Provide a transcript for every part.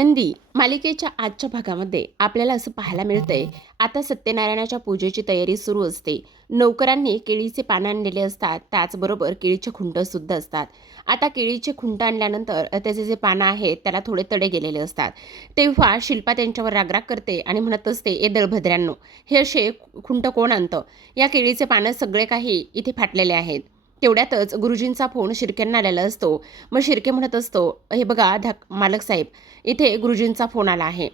आनंदी मालिकेच्या आजच्या भागामध्ये आपल्याला असं पाहायला मिळतंय, आता सत्यनारायणाच्या पूजेची तयारी सुरू असते. नौकरांनी केळीचे पानं आणलेले असतात, त्याचबरोबर केळीचे खुंटसुद्धा असतात. आता केळीचे खुंट आणल्यानंतर त्याचे जे पानं आहेत त्याला थोडे तडे गेलेले असतात. तेव्हा शिल्पा त्यांच्यावर रागराग करते आणि म्हणत असते, ए दळभद्र्यांनो, हे असे खुंट कोण आणतं? या केळीचे पानं सगळे काही इथे फाटलेले आहेत. तेवढ्यातच गुरुजींचा फोन शिर्क्यांना आलेला असतो. मग शिर्के म्हणत असतो, हे बघा मालक साहेब, इथे गुरुजींचा फोन आला आहे.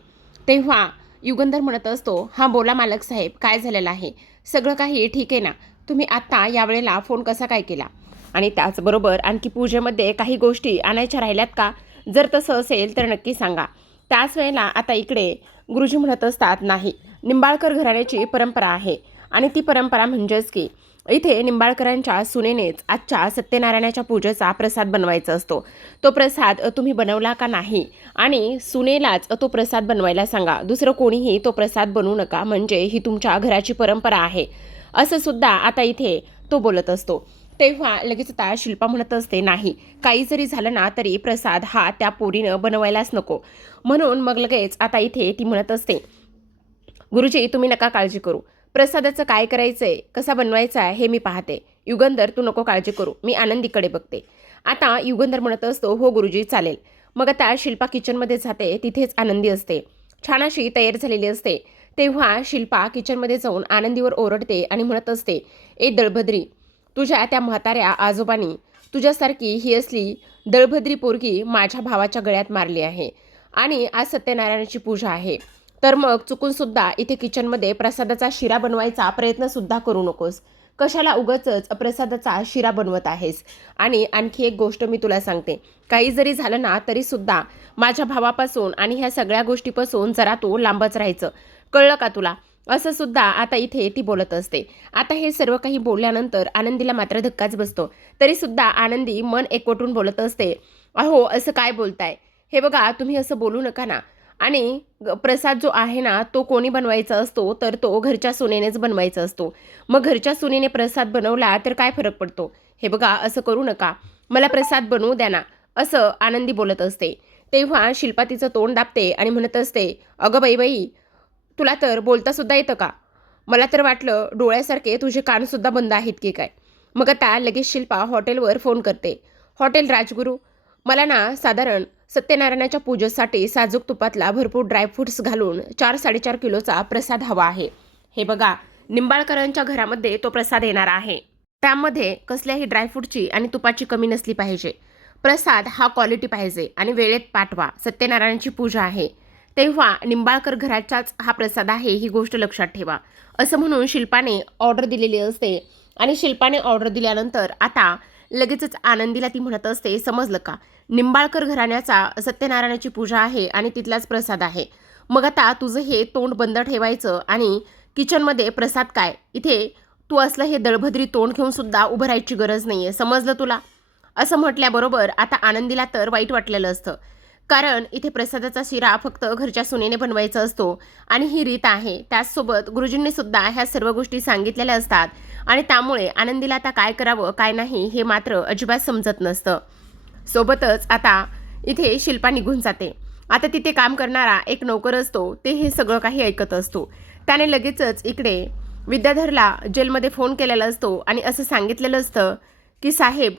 तेव्हा युगंधर म्हणत असतो, हां बोला मालक साहेब, काय झालेलं आहे? सगळं काही ठीक आहे ना? तुम्ही आत्ता यावेळेला फोन कसा काय केला? आणि त्याचबरोबर आणखी पूजेमध्ये काही गोष्टी आणायच्या राहिल्यात का? जर तसं असेल तर नक्की सांगा. त्याच वेळेला आता इकडे गुरुजी म्हणत असतात, नाही, निंबाळकर घराण्याची परंपरा आहे आणि ती परंपरा म्हणजेच की इथे निंबाळकरांच्या सुनेनेच आजच्या सत्यनारायणाच्या पूजेचा प्रसाद बनवायचा असतो. तो प्रसाद तुम्ही बनवला का नाही? आणि सुनेलाच तो प्रसाद बनवायला सांगा. दुसरं कोणीही तो प्रसाद बनवू नका, म्हणजे ही तुमच्या घराची परंपरा आहे. असं सुद्धा आता इथे तो बोलत असतो. तेव्हा लगेच आता शिल्पा म्हणत असते, नाही, काही जरी झालं ना तरी प्रसाद हा त्या पोरीनं बनवायलाच नको. म्हणून मग लगेच आता इथे ती म्हणत असते, गुरुजी तुम्ही नका काळजी करू, प्रसादाचं काय करायचंय, कसा बनवायचा आहे हे मी पाहते. युगंधर तू नको काळजी करू, मी आनंदीकडे बघते. आता युगंधर म्हणत असतो, हो गुरुजी चालेल. मग आता शिल्पा किचनमध्ये जाते. तिथेच आनंदी असते, छान अशी तयार झालेली असते. तेव्हा शिल्पा किचनमध्ये जाऊन आनंदीवर ओरडते आणि म्हणत असते, ए दळभद्री, तुझ्या त्या म्हाताऱ्या आजोबांनी तुझ्यासारखी ही असली दळभद्री पोरगी माझ्या भावाच्या गळ्यात मारली आहे आणि आज सत्यनारायणाची पूजा आहे. तर मग चुकूनसुद्धा इथे किचनमध्ये प्रसादाचा शिरा बनवायचा प्रयत्नसुद्धा करू नकोस. कशाला उगाचच प्रसादाचा शिरा बनवत आहेस? आणि आणखी एक गोष्ट मी तुला सांगते, काही जरी झालं ना तरीसुद्धा माझ्या भावापासून आणि ह्या सगळ्या गोष्टीपासून जरा तू लांबच राहायचं, कळलं का तुला? असं सुद्धा आता इथे ती बोलत असते. आता हे सर्व काही बोलल्यानंतर आनंदीला मात्र धक्काच बसतो. तरीसुद्धा आनंदी मन एकवटून बोलत असते, अहो असं काय बोलताय? हे बघा, तुम्ही असं बोलू नका ना. आणि प्रसाद जो आहे ना तो कोणी बनवायचा असतो, तर तो घरच्या सुनेनेच बनवायचा असतो. मग घरच्या सुनेने प्रसाद बनवला तर काय फरक पडतो? हे बघा, असं करू नका, मला प्रसाद बनवू द्या ना, असं आनंदी बोलत असते. तेव्हा शिल्पा तिचं तोंड दाबते आणि म्हणत असते, अगं बाई बाई, तुला तर बोलतासुद्धा येतं का? मला तर वाटलं डोळ्यासारखे तुझे कानसुद्धा बंद आहेत की काय. मग आता लगेच शिल्पा हॉटेलवर फोन करते. हॉटेल राजगुरू, मला ना साधारण सत्यनारायणाच्या पूजेसाठी साजूक तुपातला भरपूर ड्रायफ्रूट्स घालून 4-4.5 किलोचा प्रसाद हवा आहे. हे बघा, निंबाळकरांच्या घरामध्ये तो प्रसाद येणार आहे, त्यामध्ये कसल्याही ड्रायफ्रूटची आणि तुपाची कमी नसली पाहिजे. प्रसाद हा क्वालिटी पाहिजे आणि वेळेत पाठवा, सत्यनारायणाची पूजा आहे. तेव्हा निंबाळकर घराचाच हा प्रसाद आहे, ही गोष्ट लक्षात ठेवा, असं म्हणून शिल्पाने ऑर्डर दिलेली असते. आणि शिल्पाने ऑर्डर दिल्यानंतर आता लगेचच आनंदीला ती म्हणत असते, समजलं का, निंबाळकर घराण्याचा सत्यनारायणाची पूजा आहे आणि तिथलाच प्रसाद आहे. मग आता तुझं हे तोंड बंद ठेवायचं आणि किचनमध्ये प्रसाद काय, इथे तू असलं हे दळभद्री तोंड घेऊन सुद्धा उभं राहायची गरज नाही आहे, समजलं तुला? असं म्हटल्याबरोबर आता आनंदीला तर वाईट वाटलेलं असतं, कारण इथे प्रसादाचा शिरा फक्त घरच्या सुनेने बनवायचा असतो आणि ही रीत आहे. त्याचसोबत गुरुजींनी सुद्धा ह्या सर्व गोष्टी सांगितलेल्या असतात आणि त्यामुळे आनंदीला आता काय करावं काय नाही हे मात्र अजिबात समजत नसतं. सोबतच आता इथे शिल्पा निघून जाते. आता तिथे काम करणारा एक नोकर असतो, ते हे सगळं काही ऐकत असतो. त्याने लगेचच इकडे विद्याधरला जेलमध्ये फोन केलेला असतो आणि असं सांगितलेलं असतं की साहेब,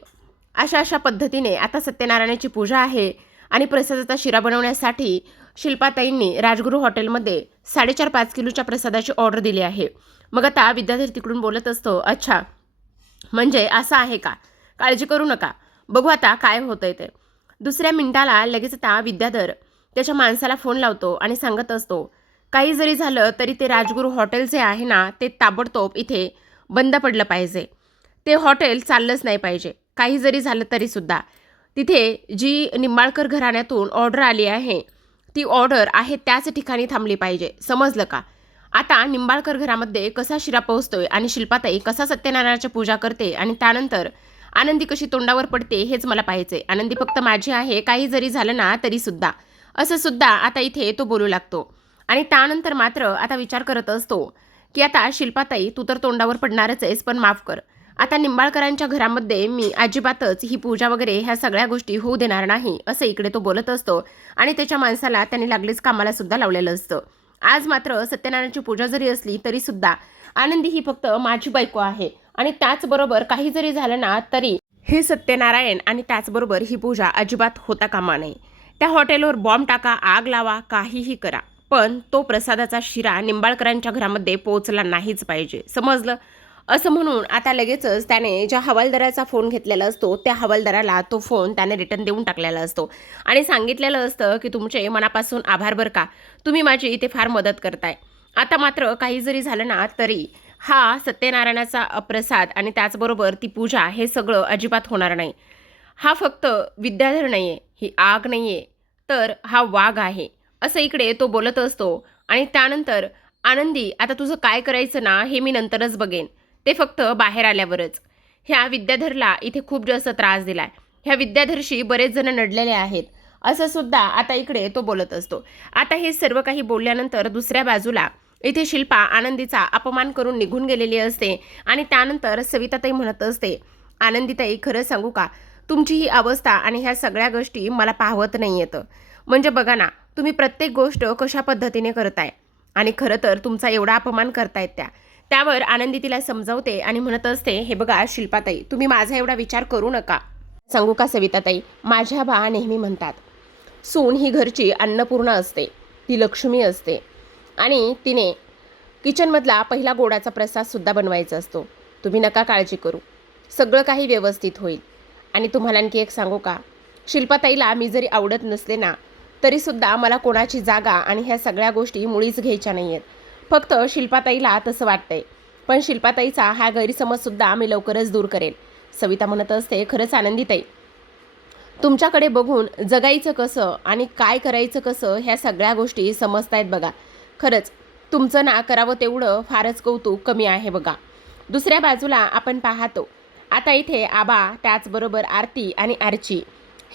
अशा अशा पद्धतीने आता सत्यनारायणाची पूजा आहे आणि प्रसादाचा शिरा बनवण्यासाठी शिल्पाताईंनी राजगुरू हॉटेलमध्ये 4.5-5 किलोच्या प्रसादाची ऑर्डर दिली आहे. मग आता विद्याधर तिकडून बोलत असतो, अच्छा, म्हणजे असं आहे का? काळजी करू नका, बघू आता काय होतंय ते. दुसऱ्या मिनिटाला लगेच आता विद्याधर त्याच्या माणसाला फोन लावतो आणि सांगत असतो, काही जरी झालं तरी ते राजगुरू हॉटेल जे आहे ना ते ताबडतोब इथे बंद पडलं पाहिजे. ते हॉटेल चाललंच नाही पाहिजे. काही जरी झालं तरीसुद्धा तिथे जी निंबाळकर घराण्यातून ऑर्डर आली आहे, ती ऑर्डर आहे त्याच ठिकाणी थांबली पाहिजे, समजलं का? आता निंबाळकर घरामध्ये कसा शिरा पोहोचतोय आणि शिल्पाताई कसा सत्यनारायणाची पूजा करते आणि त्यानंतर आनंदी कशी तोंडावर पडते हेच मला पाहायचे. आनंदी फक्त माझी आहे, काही जरी झालं ना तरीसुद्धा, असं सुद्धा आता इथे तो बोलू लागतो. आणि त्यानंतर मात्र आता विचार करत असतो की आता शिल्पाताई, तू तर तोंडावर पडणारच आहेस, पण माफ कर, आता निंबाळकरांच्या घरामध्ये मी अजिबातच ही पूजा वगैरे ह्या सगळ्या गोष्टी होऊ देणार नाही, असं इकडे तो बोलत असतो आणि त्याच्या माणसाला त्यांनी लागलीच कामाला सुद्धा लावलेलं असतं. आज मात्र सत्यनारायणची पूजा जरी असली तरी सुद्धा आनंदी ही फक्त माझी बायको आहे आणि त्याचबरोबर काही जरी झालं ना तरी हे सत्यनारायण आणि त्याचबरोबर ही पूजा अजिबात होता कामा नये. त्या हॉटेलवर बॉम्ब टाका, आग लावा, काहीही करा, पण तो प्रसादाचा शिरा निंबाळकरांच्या घरामध्ये पोहोचला नाहीच पाहिजे, समजलं? असं म्हणून आता लगेचच त्याने ज्या हवालदाराचा फोन घेतलेला असतो त्या हवालदाराला तो फोन त्याने रिटर्न देऊन टाकलेला असतो आणि सांगितलेलं असतं की तुमचे मनापासून आभार बरं का, तुम्ही माझी इथे फार मदत करताय. आता मात्र काही जरी झालं ना तरी हा सत्यनारायणाचा प्रसाद आणि त्याचबरोबर ती पूजा हे सगळं अजिबात होणार नाही. हा फक्त विद्याधर नाही आहे, ही आग नाही आहे, तर हा वाघ आहे, असं इकडे तो बोलत असतो. आणि त्यानंतर आनंदी, आता तुझं काय करायचं ना हे मी नंतरच बघेन, ते फक्त बाहेर आल्यावरच. ह्या विद्याधरला इथे खूप जास्त त्रास दिलाय, ह्या विद्याधरशी बरेच जण नडलेले आहेत, असं सुद्धा आता इकडे तो बोलत असतो. आता हे सर्व काही बोलल्यानंतर दुसऱ्या बाजूला इथे शिल्पा आनंदीचा अपमान करून निघून गेलेली असते आणि त्यानंतर सविताताई म्हणत असते, आनंदीताई खरं सांगू का, तुमची ही अवस्था आणि ह्या सगळ्या गोष्टी मला पाहवत नाही येतं. म्हणजे बघा ना, तुम्ही प्रत्येक गोष्ट कशा पद्धतीने करताय आणि खरं तर तुमचा एवढा अपमान करतायत त्यावर आनंदी तिला समजावते आणि म्हणत असते, हे बघा शिल्पाताई, तुम्ही माझा एवढा विचार करू नका. सांगू का सविताताई, माझ्या बा नेहमी म्हणतात, सून ही घरची अन्नपूर्णा असते, ती लक्ष्मी असते आणि तिने किचनमधला पहिला गोडाचा प्रसादसुद्धा बनवायचा असतो. तुम्ही नका काळजी करू, सगळं काही व्यवस्थित होईल. आणि तुम्हाला आणखी एक सांगू का, शिल्पाताईला मी जरी आवडत नसले ना तरीसुद्धा मला कोणाची जागा आणि ह्या सगळ्या गोष्टी मुळीच घ्यायच्या नाही आहेत. फक्त शिल्पाताईला तसं वाटतंय, पण शिल्पाताईचा हा गैरसमजसुद्धा मी लवकरच दूर करेन. सविता म्हणत असते, खरंच आनंदीताई, तुमच्याकडे बघून जगायचं कसं आणि काय करायचं कसं ह्या सगळ्या गोष्टी समजतायत बघा. खरंच तुमचं ना करावं तेवढं फारच कौतुक कमी आहे बघा. दुसऱ्या बाजूला आपण पाहतो आता इथे आबा त्याचबरोबर आरती आणि आर्ची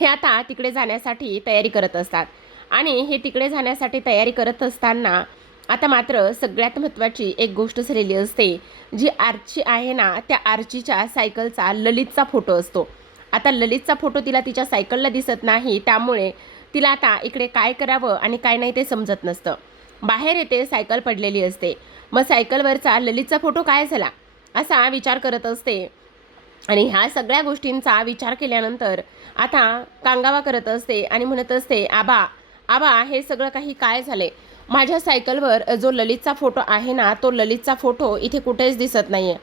हे आता तिकडे जाण्यासाठी तयारी करत असतात आणि हे तिकडे जाण्यासाठी तयारी करत असताना आता मात्र सगळ्यात महत्त्वाची एक गोष्ट झालेली असते. जी आर्ची आहे ना, त्या आर्चीच्या सायकलचा ललितचा फोटो असतो. आता ललितचा फोटो तिला तिच्या सायकलला दिसत नाही, त्यामुळे तिला आता इकडे काय करावं आणि काय नाही ते समजत नसतं. बाहेर येते, सायकल पडलेली असते. मग सायकलवरचा ललितचा फोटो काय झाला असा विचार करत असते आणि ह्या सगळ्या गोष्टींचा विचार केल्यानंतर आता कांगावा करत असते आणि म्हणत असते, आबा आबा हे सगळं काही काय झाले, माझ्या सायकलवर जो ललितचा फोटो आहे ना, तो ललितचा फोटो इथे कुठेच दिसत नाही आहे.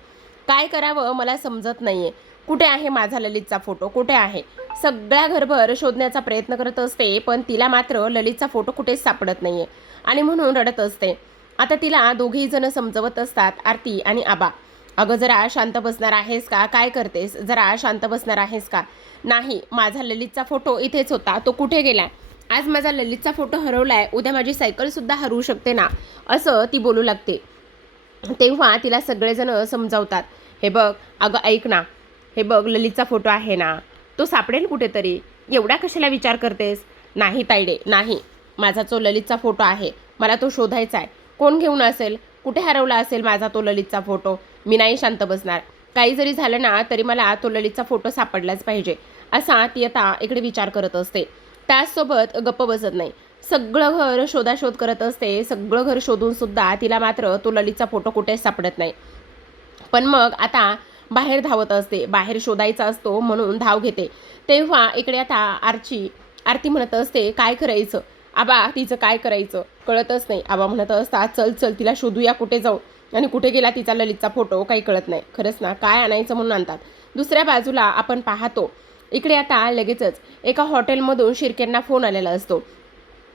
काय करावं मला समजत नाही आहे. कुठे आहे माझा ललितचा फोटो, कुठे आहे? सगळ्या घरभर शोधण्याचा प्रयत्न करत असते, पण तिला मात्र ललितचा फोटो कुठेच सापडत नाही आहे आणि म्हणून रडत असते. आता तिला दोघेही जण समजवत असतात, आरती आणि आबा, अगं जरा शांत बसणार आहेस का, काय करतेस, जरा शांत बसणार आहेस का. नाही, माझा ललितचा फोटो इथेच होता, तो कुठे गेला? आज माझा ललितचा फोटो हरवलाय, उद्या माझी सायकलसुद्धा हरवू शकते ना, असं ती बोलू लागते. तेव्हा तिला सगळेजण समजावतात, हे बघ अगं ऐक ना, हे बघ ललितचा फोटो आहे ना, तो सापडेल कुठेतरी, एवढा कशाला विचार करतेस? नाही ताईडे नाही, माझा जो ललितचा फोटो आहे मला तो शोधायचा आहे. कोण घेऊन असेल, कुठे हरवला असेल माझा तो ललितचा फोटो? मी नाही शांत बसणार, काही जरी झालं ना तरी मला तो ललितचा फोटो सापडलाच पाहिजे, असा ती आता इकडे विचार करत असते. त्याचसोबत गप्प बसत नाही, सगळं घर शोधाशोध करत असते. सगळं घर शोधून सुद्धा तिला मात्र तो ललितचा फोटो कुठेच सापडत नाही. पण मग आता बाहेर धावत असते, बाहेर शोधायचा असतो म्हणून धाव घेते. तेव्हा इकडे आता आरती म्हणत असते, काय करायचं आबा, तिचं काय करायचं कळतच नाही. आबा म्हणत असतात, चल चल तिला शोधूया, कुठे जाऊ आणि कुठे गेला तिचा ललितचा फोटो काही कळत नाही. खरंच ना, काय आणायचं म्हणून आणतात. दुसऱ्या बाजूला आपण पाहतो इकडे आता लगेचच एका हॉटेलमधून शिर्केंना फोन आलेला असतो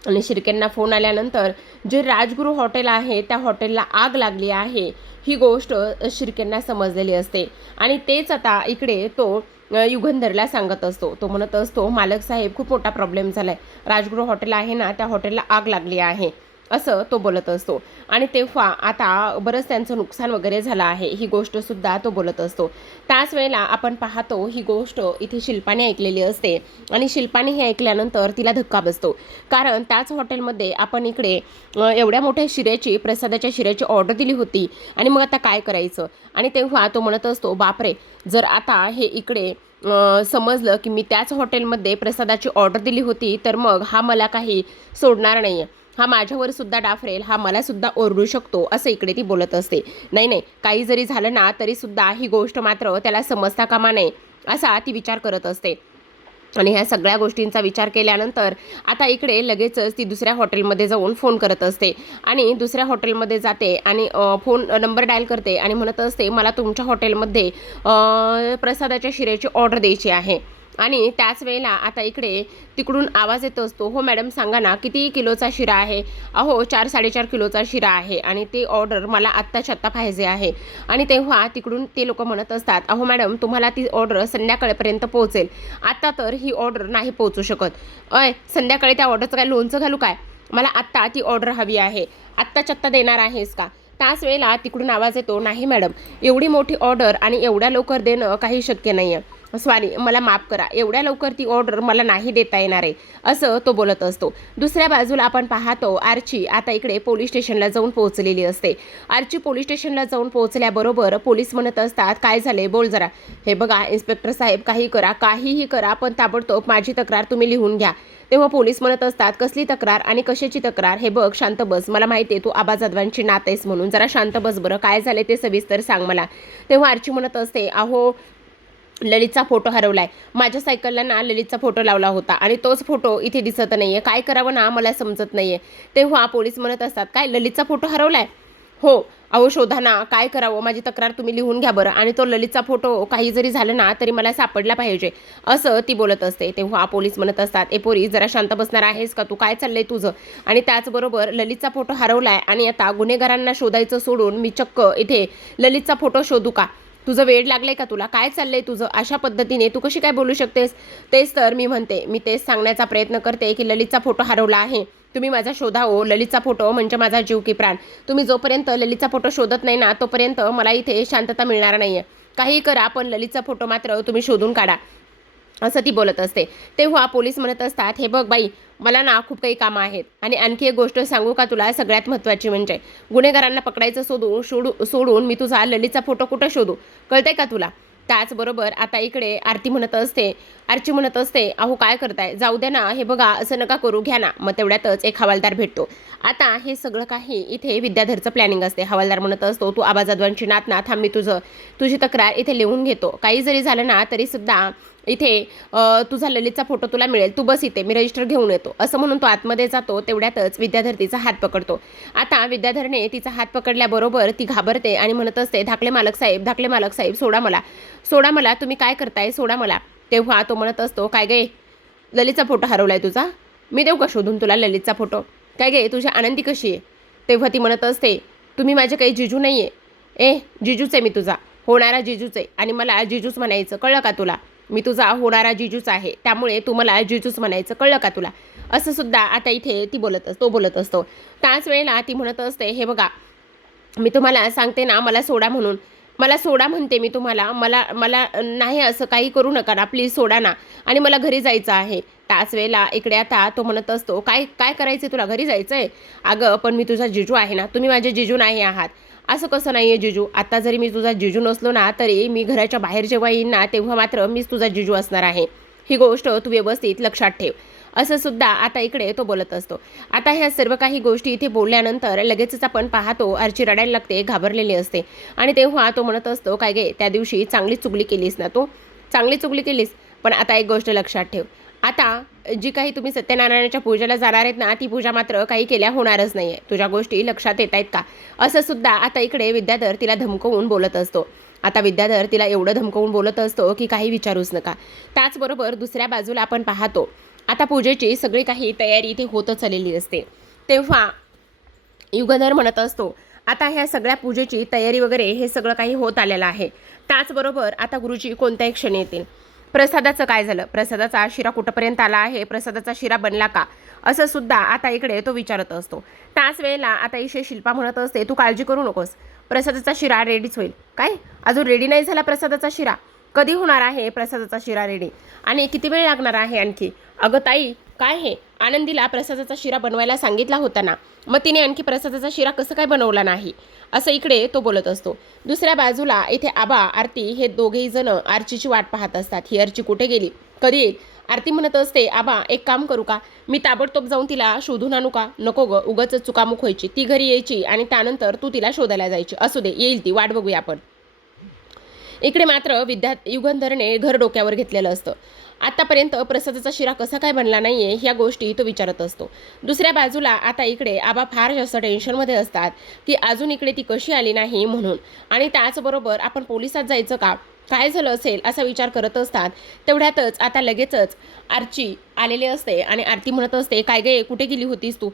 आणि शिर्केंना फोन आल्यानंतर जे राजगुरू हॉटेल आहे त्या हॉटेलला आग लागली आहे ही गोष्ट शिर्केंना समजलेली असते आणि तेच आता इकडे तो युगंधरला सांगत असतो. तो म्हणत असतो, मालक साहेब खूप मोठा प्रॉब्लेम झाला आहे, राजगुरू हॉटेल आहे ना त्या हॉटेलला आग लागली आहे असं तो बोलत असतो. आणि तेव्हा आता बरंच त्यांचं नुकसान वगैरे झालं आहे ही गोष्टसुद्धा तो बोलत असतो. त्याच वेळेला आपण पाहतो ही गोष्ट इथे शिल्पाने ऐकलेली असते आणि शिल्पाने हे ऐकल्यानंतर तिला धक्का बसतो. कारण त्याच हॉटेलमध्ये आपण इकडे एवढ्या मोठ्या शिऱ्याची प्रसादाच्या शिऱ्याची ऑर्डर दिली होती आणि मग आता काय करायचं. आणि तेव्हा तो म्हणत असतो, बापरे, जर आता हे इकडे समजलं की मी त्याच हॉटेलमध्ये प्रसादाची ऑर्डर दिली होती तर मग हा मला काही सोडणार नाही आहे, हा माझ्यावर सुद्धा डाफरेल, हा मला सुद्धा ओरडू शकतो, असं इकडे ती बोलत असते. नाही नाही, काही जरी झालं ना तरी सुद्धा ही गोष्ट मात्र त्याला समजता कामा नये असा ती विचार करत असते. आणि ह्या सगळ्या गोष्टींचा विचार केल्यानंतर आता इकडे लगेचच ती दुसऱ्या हॉटेलमध्ये जाऊन फोन करत असते आणि दुसऱ्या हॉटेलमध्ये जाते आणि फोन नंबर डायल करते आणि म्हणत असते, मला तुमच्या हॉटेलमध्ये प्रसादाच्या शिऱ्याची ऑर्डर द्यायची आहे. आणि त्याच वेळेला आता इकडे तिकडून आवाज येत असतो, हो मॅडम सांगा ना किती किलोचा शिरा आहे. अहो 4-4.5 किलोचा शिरा आहे आणि ते ऑर्डर मला आत्ताच्या आत्ता पाहिजे आहे. आणि तेव्हा तिकडून ते लोक म्हणत असतात, अहो मॅडम तुम्हाला ती ऑर्डर संध्याकाळपर्यंत पोहोचेल, आता तर ही ऑर्डर नाही पोहोचू शकत. संध्याकाळी त्या ऑर्डरचं काय लोणचं घालू काय, मला आत्ता ती ऑर्डर हवी आहे, आत्ताच्या आत्ता देणार आहेस का. त्याच वेळेला तिकडून आवाज येतो, नाही मॅडम, एवढी मोठी ऑर्डर आणि एवढ्या लवकर देणं काही शक्य नाही आहे, सॉरी मला माफ करा, एवढ्या लवकर ती ऑर्डर मला नाही देता येणार आहे, असं तो बोलत असतो. दुसऱ्या बाजूला आपण पाहतो आर्ची आता इकडे पोलीस स्टेशनला जाऊन पोहोचलेली असते. आर्ची पोलीस स्टेशनला जाऊन पोहोचल्याबरोबर पोलीस म्हणत असतात, काय झाले बोल जरा. हे बघा इन्स्पेक्टर साहेब, काही करा, काहीही करा, पण ताबडतोब माझी तक्रार तुम्ही लिहून घ्या. तेव्हा पोलीस म्हणत असतात, कसली तक्रार आणि कशाची तक्रार, हे बघ शांत बस, मला माहिती आहे तू आबा जाधवांची नात आहेस म्हणून, जरा शांत बस बरं, काय झाले ते सविस्तर सांग मला. तेव्हा आर्ची म्हणत असते, अहो ललितचा फोटो हरवलाय, माझ्या सायकलला ना ललितचा फोटो लावला होता आणि तोच फोटो इथे दिसत नाहीये, काय करावं ना मला समजत नाहीये. तेव्हा पोलीस म्हणत असतात, काय ललितचा फोटो हरवलाय, हो अहो शोधा ना, काय करावं, माझी तक्रार तुम्ही लिहून घ्या बरं, आणि तो ललितचा फोटो काही जरी झालं ना तरी मला सापडला पाहिजे, असं ती बोलत असते. तेव्हा पोलीस म्हणत असतात, ए पोरी जरा शांत बसणार आहेस का तू, काय चाललंय तुझं. आणि त्याचबरोबर ललितचा फोटो हरवलाय आणि आता गुन्हेगारांना शोधायचं सोडून मी चक्क इथे ललितचा फोटो शोधू का, तुझं वेड लागलंय का तुला, काय चाललंय तुझं, अशा पद्धतीने तू कशी काय बोलू शकतेस. तेच तर मी म्हणते, मी तेच सांगण्याचा प्रयत्न करते की ललितचा फोटो हरवला आहे, तुम्ही माझा शोधा हो, ललितचा फोटो म्हणजे माझा जीव की प्राण, तुम्ही जोपर्यंत ललितचा फोटो शोधत नाही ना तोपर्यंत मला इथे शांतता मिळणार नाहीये, काही करा पण ललितचा फोटो मात्र तुम्ही शोधून काढा, असं ती बोलत असते. तेव्हा पोलीस म्हणत असतात, हे बघ बाई, मला ना खूप काही कामं आहेत आणि आणखी एक गोष्ट सांगू का तुला, सगळ्यात महत्त्वाची म्हणजे गुन्हेगारांना पकडायचं सोडून मी तुझा ललितचा फोटो कुठं शोधू, कळतंय का तुला. त्याचबरोबर आता इकडे आरती म्हणत असते, अहो काय करताय, जाऊ द्या ना, हे बघा असं नका करू, घ्या ना. मग तेवढ्यातच एक हवालदार भेटतो. आता हे सगळं काही इथे विद्याधरचं प्लॅनिंग असते. हवालदार म्हणत असतो, तू आबा जाधवांची नात ना, थांब मी तुझी तक्रार इथे लिहून घेतो, काही जरी झालं ना तरी सुद्धा इथे तुझा ललितचा फोटो तुला मिळेल, तू बस इथे, मी रजिस्टर घेऊन येतो, असं म्हणून तो आतमध्ये जातो. तेवढ्यातच विद्याधर तिचा हात पकडतो. आता विद्याधरने तिचा हात पकडल्याबरोबर ती घाबरते आणि म्हणत असते, धाकले मालक साहेब सोडा मला, तुम्ही काय करताय, सोडा मला. तेव्हा तो म्हणत असतो, काय गे, ललितचा फोटो हरवलाय तुझा, मी देऊ का शोधून तुला ललितचा फोटो, काय गे तुझी आनंदी कशी आहे. तेव्हा ती म्हणत असते, तुम्ही माझे काही जिजू नाही आहे, जिजूच आहे मी, तुझा होणारा जिजूच आहे आणि मला जिजूच म्हणायचं, कळलं का तुला, मी तुझा होणारा जिजूच आहे, त्यामुळे तू मला जिजूच म्हणायचं, कळलं का तुला. असं सुद्धा आता इथे तो बोलत असतो. त्याच वेळेला ती म्हणत असते, हे बघा मी तुम्हाला सांगते ना, मला सोडा म्हणते मी तुम्हाला, मला नाही, असं काही करू नका ना, प्लीज सोडा ना, आणि मला घरी जायचं आहे. त्याच वेळेला इकडे आता तो म्हणत असतो, काय काय करायचं तुला, घरी जायचं आहे. अगं पण मी तुझा जिजू आहे ना, तुम्ही माझे जिजू नाही आहात. असं कसं नाही आहे जिजू, आता जरी मी तुझा जिजू नसलो ना तरी मी घराच्या बाहेर जेव्हा येईन ना तेव्हा मात्र मीच तुझा जिजू असणार आहे, ही गोष्ट तू व्यवस्थित लक्षात ठेव, असं सुद्धा आता इकडे तो बोलत असतो. आता ह्या सर्व काही गोष्टी इथे बोलल्यानंतर लगेचच आपण पाहतो आर्ची रडायला लागते, घाबरलेली असते. आणि तेव्हा तो म्हणत असतो, काय गे त्या दिवशी चांगली चुगली केलीस ना, तू चांगली चुगली केलीस, पण आता एक गोष्ट लक्षात ठेव, आता जी काही तुम्ही सत्यनारायणाच्या पूजेला जाणार आहेत ना ती पूजा मात्र काही केल्या होणारच नाही आहे, तुझ्या गोष्टी लक्षात येत आहेत का, असं सुद्धा आता इकडे विद्याधर तिला धमकवून बोलत असतो. आता विद्याधर तिला एवढं धमकवून बोलत असतो की काही विचारूच नका. त्याचबरोबर दुसऱ्या बाजूला आपण पाहतो आता पूजेची सगळी काही तयारी इथे होतच आलेली असते. तेव्हा युगधर म्हणत असतो, आता ह्या सगळ्या पूजेची तयारी वगैरे हे सगळं काही होत आलेलं आहे, त्याचबरोबर आता गुरुजी कोणत्याही क्षणी येतील. प्रसादाचं काय झालं, प्रसादाचा शिरा कुठंपर्यंत आला आहे, प्रसादाचा शिरा बनला का, असं सुद्धा आता इकडे तो विचारत असतो. त्याच वेळेला आता इशे शिल्पा म्हणत असते, तू काळजी करू नकोस, प्रसादाचा शिरा रेडीच होईल. काय अजून रेडी नाही झाला प्रसादाचा शिरा? कधी होणार आहे प्रसादाचा शिरा रेडी आणि किती वेळ लागणार आहे आणखी? अगं ताई काय हे, आनंदीला प्रसादाचा शिरा बनवायला सांगितला होता ना, मग तिने आणखी प्रसादाचा शिरा कसं काय बनवला नाही, असं इकडे तो बोलत असतो. दुसऱ्या बाजूला इथे आबा आरती हे दोघेही जण आरचीची वाट पाहत असतात. ही आरची कुठे गेली, कधी येईल? आरती म्हणत असते, आबा एक काम करू का, मी ताबडतोब जाऊन तिला शोधून आणू का? नको ग, उगाच चुकामुक व्हायची. ती घरी यायची आणि त्यानंतर तू तिला शोधायला जायची. असू दे, येईल ती, वाट बघूया आपण. इकडे मात्र युगंधरने घर डोक्यावर घेतलेलं असतं. आतापर्यंत प्रसादाचा शिरा कसा काय बनला नाहीये ह्या गोष्टी तो विचारत असतो. दुसऱ्या बाजूला आता इकडे आबा फार जास्त टेन्शनमध्ये असतात की अजून इकडे ती कशी आली नाही म्हणून, आणि त्याचबरोबर आपण पोलिसात जायचं का, काय झालं असेल असा विचार करत असतात. तेवढ्यातच आता लगेचच आरची आलेली असते आणि आरती म्हणत असते, काय गे कुठे गेली होतीस तू?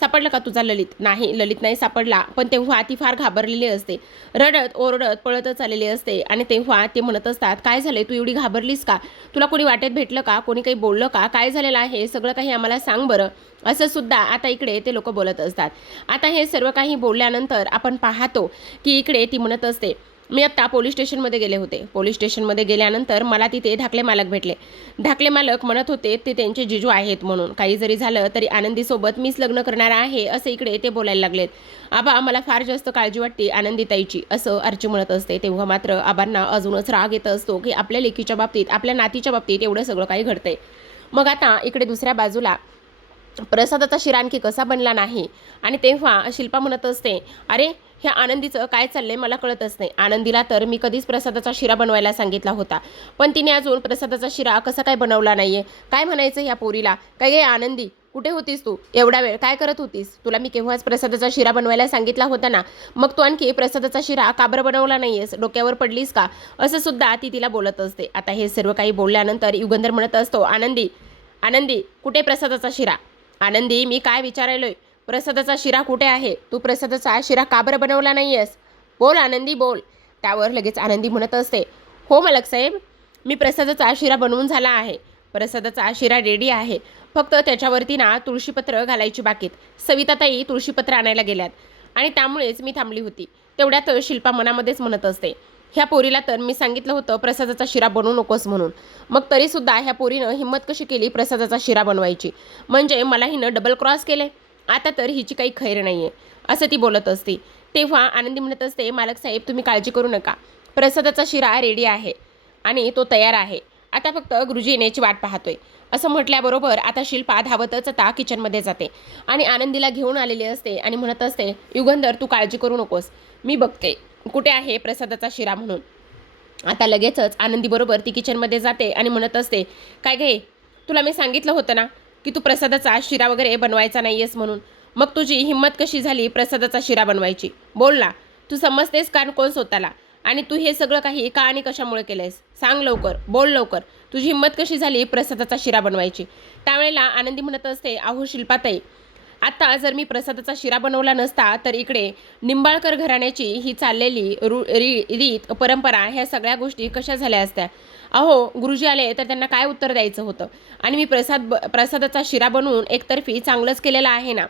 सापडलं का तुझा ललित? नाही, ललित नाही सापडला. पण तेव्हा ती फार घाबरलेली असते, रडत ओरडत पळतच आलेली असते. आणि तेव्हा ते म्हणत असतात, काय झालंय, तू एवढी घाबरलीस का? तुला कोणी वाटेत भेटलं का? कोणी काही बोललं का? काय झालेलं आहे सगळं काही आम्हाला सांग बरं, असं सुद्धा आता इकडे ते लोक बोलत असतात. आता हे सर्व काही बोलल्यानंतर आपण पाहतो की इकडे ती म्हणत असते, मी आत्ता पोलीस स्टेशनमध्ये गेले होते. पोलीस स्टेशनमध्ये गेल्यानंतर मला तिथे धाकले मालक भेटले. धाकले मालक म्हणत होते ते त्यांचे जिजू आहेत म्हणून, काही जरी झालं तरी आनंदीसोबत मीच लग्न करणार आहे असं इकडे ते बोलायला लागलेत. आबा मला फार जास्त काळजी वाटते आनंदीताईची, असं अर्ची म्हणत असते. तेव्हा मात्र आबांना अजूनच राग येत असतो की आपल्या लेकीच्या बाबतीत, आपल्या नातीच्या बाबतीत एवढं सगळं काही घडतंय. मग आता इकडे दुसऱ्या बाजूला प्रसादाचा शिरा आणखी कसा बनला नाही, आणि तेव्हा शिल्पा म्हणत असते, अरे ह्या आनंदीचं काय चाललंय मला कळतच नाही. आनंदीला तर मी कधीच प्रसादाचा शिरा बनवायला सांगितला होता, पण तिने अजून प्रसादाचा शिरा कसा काय बनवला नाहीये. काय म्हणायचं ह्या पोरीला? काय गे आनंदी, कुठे होतीस तू? एवढा वेळ काय करत होतीस? तुला मी केव्हाच प्रसादाचा शिरा बनवायला सांगितला होता ना, मग तू आणखी प्रसादाचा शिरा का बरं बनवला नाहीयेस? डोक्यावर पडलीस का? असं सुद्धा ती तिला बोलत असते. आता हे सर्व काही बोलल्यानंतर युगंधर म्हणत असतो, आनंदी आनंदी कुठे प्रसादाचा शिरा? आनंदी मी काय विचारायलोय, प्रसादाचा शिरा कुठे आहे? तू प्रसादाचा शिरा का बरं बनवला नाहीयेस? बोल आनंदी बोल. त्यावर लगेच आनंदी म्हणत असते, हो मालक साहेब, मी प्रसादाचा शिरा बनवून झाला आहे. प्रसादाचा शिरा रेडी आहे, फक्त त्याच्यावरती ना तुळशीपत्र घालायची बाकीत. सविताताई तुळशीपत्र आणायला गेल्यात आणि त्यामुळेच मी थांबली होती. तेवढ्यात शिल्पा मनामध्येच म्हणत असते, ह्या पोरीला तर मी सांगितलं होतं प्रसादाचा शिरा बनवू नकोस म्हणून, मग तरीसुद्धा ह्या पोरीनं हिंमत कशी केली प्रसादाचा शिरा बनवायची? म्हणजे मला हिनं डबल क्रॉस केले. आता तर हिची काही खैर नाही आहे, असं ती बोलत असते. तेव्हा आनंदी म्हणत असते, मालक साहेब तुम्ही काळजी करू नका, प्रसादाचा शिरा रेडी आहे आणि तो तयार आहे. आता फक्त गुरुजी येण्याची वाट पाहतोय. असं म्हटल्याबरोबर आता शिल्पा धावतच आता किचनमध्ये जाते आणि आनंदीला घेऊन आलेली असते आणि म्हणत असते, युगंधर तू काळजी करू नकोस, मी बघते कुठे आहे प्रसादाचा शिरा म्हणून. आता लगेचच आनंदीबरोबर ती किचनमध्ये जाते आणि म्हणत असते, काय घे, तुला मी सांगितलं होतं ना की तू प्रसादाचा शिरा वगैरे बनवायचा नाही आहेस म्हणून, मग तुझी हिंमत कशी झाली प्रसादाचा शिरा बनवायची? बोल ना, तू समजतेस का कोण स्वतःला? आणि तू हे सगळं काही का आणि कशामुळे केलंयस? सांग लवकर, बोल लवकर, तुझी हिंमत कशी झाली प्रसादाचा शिरा बनवायची? त्यावेळेला आनंदी म्हणत असते, अहो शिल्पाताई, आता जर मी प्रसादाचा शिरा बनवला नसता तर इकडे निंबाळकर घराण्याची ही चाललेली रीत परंपरा ह्या सगळ्या गोष्टी कशा झाल्या असत्या? अहो गुरुजी आले तर त्यांना काय उत्तर द्यायचं होतं? आणि मी प्रसादाचा शिरा बनवून एकतर्फी चांगलंच केलेलं आहे ना.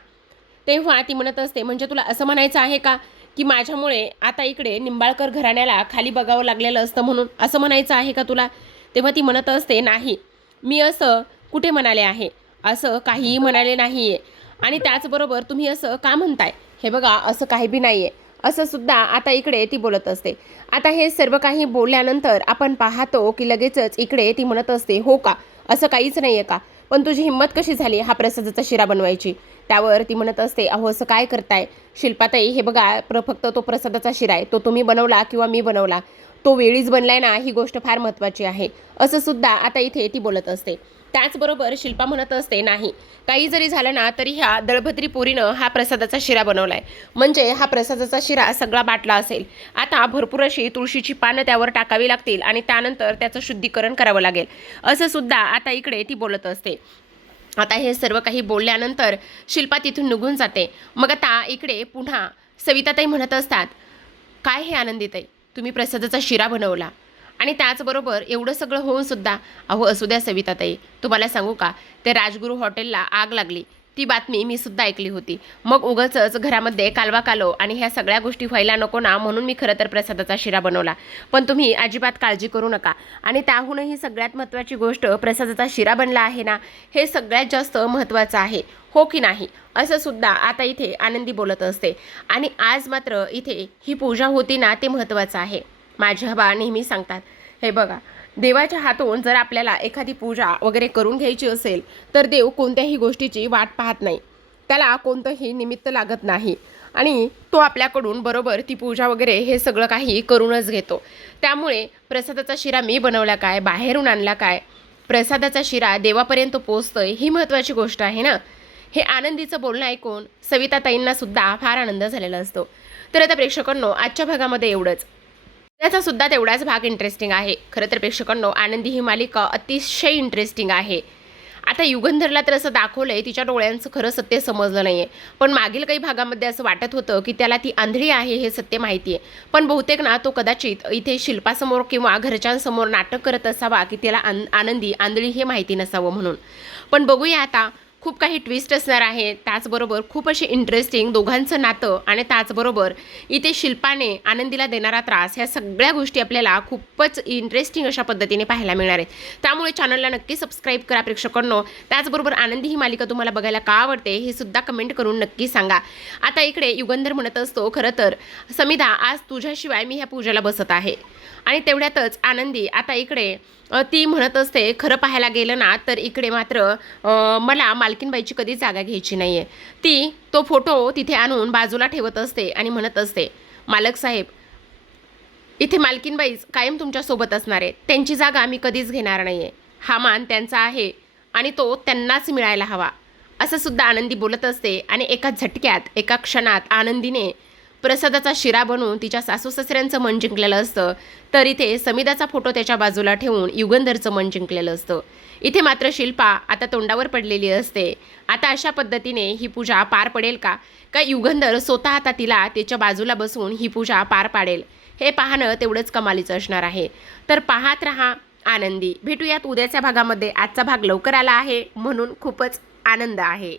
तेव्हा ती म्हणत असते, म्हणजे तुला असं म्हणायचं आहे का की माझ्यामुळे आता इकडे निंबाळकर घराण्याला खाली बघावं लागलेलं असतं म्हणून, असं म्हणायचं आहे का तुला? तेव्हा ती म्हणत असते, नाही, मी असं कुठे म्हणाले आहे, असं काहीही म्हणाले नाही आहे. आणि त्याचबरोबर तुम्ही असं का म्हणताय? हे बघा असं काही बी नाही आहे, असं सुद्धा आता इकडे ती बोलत असते. आता हे सर्व काही बोलल्यानंतर आपण पाहतो की लगेचच इकडे ती म्हणत असते, हो का, असं काहीच नाही आहे का? पण तुझी हिंमत कशी झाली हा प्रसादाचा शिरा बनवायची? त्यावर ती म्हणत असते, अहो असं काय करताय शिल्पाताई, हे बघा फक्त तो प्रसादाचा शिरा आहे, तो तुम्ही बनवला किंवा मी बनवला, तो वेळीच बनलाय ना, ही गोष्ट फार महत्त्वाची आहे, असं सुद्धा आता इथे ती बोलत असते. त्याचबरोबर शिल्पा म्हणत असते, नाही, काही जरी झालं ना तरी ह्या दळभद्री पोरीनं हा प्रसादाचा शिरा बनवलाय, म्हणजे हा प्रसादाचा शिरा सगळा बाटला असेल. आता भरपूर अशी तुळशीची पानं त्यावर टाकावी लागतील आणि त्यानंतर त्याचं शुद्धीकरण करावं लागेल, असं सुद्धा आता इकडे ती बोलत असते. आता हे सर्व काही बोलल्यानंतर शिल्पा तिथून निघून जाते. मग आता इकडे पुन्हा सविताताई म्हणत असतात, काय हे आनंदीताई, तुम्ही प्रसादाचा शिरा बनवला आणि त्याचबरोबर एवढं सगळं होऊन सुद्धा अहो असू द्या सविताताई, तुम्हाला सांगू का, ते राजगुरू हॉटेलला आग लागली ती बातमी मी सुद्धा ऐकली होती. मग उगाचच घरामध्ये कालवा कालो आणि ह्या सगळ्या गोष्टी व्हायला नको ना, म्हणून मी खरं तर प्रसादाचा शिरा बनवला. पण तुम्ही अजिबात काळजी करू नका. आणि त्याहूनही सगळ्यात महत्त्वाची गोष्ट प्रसादाचा शिरा बनला आहे ना, हे सगळ्यात जास्त महत्त्वाचं आहे, हो की नाही? असं सुद्धा आता इथे आनंदी बोलत असते. आणि आज मात्र इथे ही पूजा होती ना, ते महत्त्वाचं आहे. माझ्या बा नेहमी सांगतात, हे बघा, देवाच्या हातून जर आपल्याला एखादी पूजा वगैरे करून घ्यायची असेल तर देव कोणत्याही गोष्टीची वाट पाहत नाही, त्याला कोणतंही निमित्त लागत नाही आणि तो आपल्याकडून बरोबर ती पूजा वगैरे हे सगळं काही करूनच घेतो. त्यामुळे प्रसादाचा शिरा मी बनवला काय, बाहेरून आणला काय, प्रसादाचा शिरा देवापर्यंत पोचतोय ही महत्त्वाची गोष्ट आहे ना. हे आनंदीचं बोलणं ऐकून सविताताईंना सुद्धा फार आनंद झालेला असतो. तर आता प्रेक्षकांनो, आजच्या भागामध्ये एवढंच. त्याचा सुद्धा तेवढाच भाग इंटरेस्टिंग आहे. खरं तर प्रेक्षकांनो, आनंदी ही मालिका अतिशय इंटरेस्टिंग आहे. आता युगंधरला तर असं दाखवलंय तिच्या डोळ्यांचं खरं सत्य समजलं नाहीये, पण मागील काही भागामध्ये असं वाटत होतं की त्याला ती आंधळी आहे हे सत्य माहिती आहे. पण बहुतेक ना तो कदाचित इथे शिल्पासमोर किंवा घरच्यांसमोर नाटक करत असावा की त्याला आनंदी आंधळी हे माहिती नसावं म्हणून. पण बघूया आता, खूप काही ट्विस्ट असणार आहे. त्याचबरोबर खूप अशी इंटरेस्टिंग दोघांचं नातं आणि त्याचबरोबर इथे शिल्पाने आनंदीला देणारा त्रास, ह्या सगळ्या गोष्टी आपल्याला खूपच इंटरेस्टिंग अशा पद्धतीने पाहायला मिळणार आहेत. त्यामुळे चॅनलला नक्की सबस्क्राईब करा प्रेक्षकांनो. त्याचबरोबर आनंदी ही मालिका तुम्हाला बघायला का आवडते हे सुद्धा कमेंट करून नक्की सांगा. आता इकडे युगंधर म्हणत असतो, खरं तर समिधा, आज तुझ्याशिवाय मी ह्या पूजेला बसत आहे. आणि तेवढ्यातच आनंदी आता इकडे ती म्हणत असते, खरं पाहायला गेलं ना तर इकडे मात्र मला मालकीनबाईची कधीच जागा घ्यायची नाही आहे. ती तो फोटो तिथे आणून बाजूला ठेवत असते आणि म्हणत असते, मालक साहेब, इथे मालकीनबाईच कायम तुमच्यासोबत असणार आहे, त्यांची जागा मी कधीच घेणार नाही आहे. हा मान त्यांचा आहे आणि तो त्यांनाच मिळायला हवा. असं सुद्धा आनंदी बोलत असते. आणि एका झटक्यात, एका क्षणात आनंदीने प्रसादाचा शिरा बनवून तिच्या सासू सासऱ्यांचं मन जिंकलेलं असतं. तर इथे समिधाचा फोटो त्याच्या बाजूला ठेवून युगंधरचं मन जिंकलेलं असतं. इथे मात्र शिल्पा आता तोंडावर पडलेली असते. आता अशा पद्धतीने ही पूजा पार पडेल का युगंधर स्वतः आता तिला त्याच्या बाजूला बसून ही पूजा पार पाडेल, हे पाहणं तेवढंच कमालीचं असणार आहे. तर पाहत रहा आनंदी. भेटूयात उद्याच्या भागामध्ये. आजचा भाग लवकर आला आहे म्हणून खूपच आनंद आहे.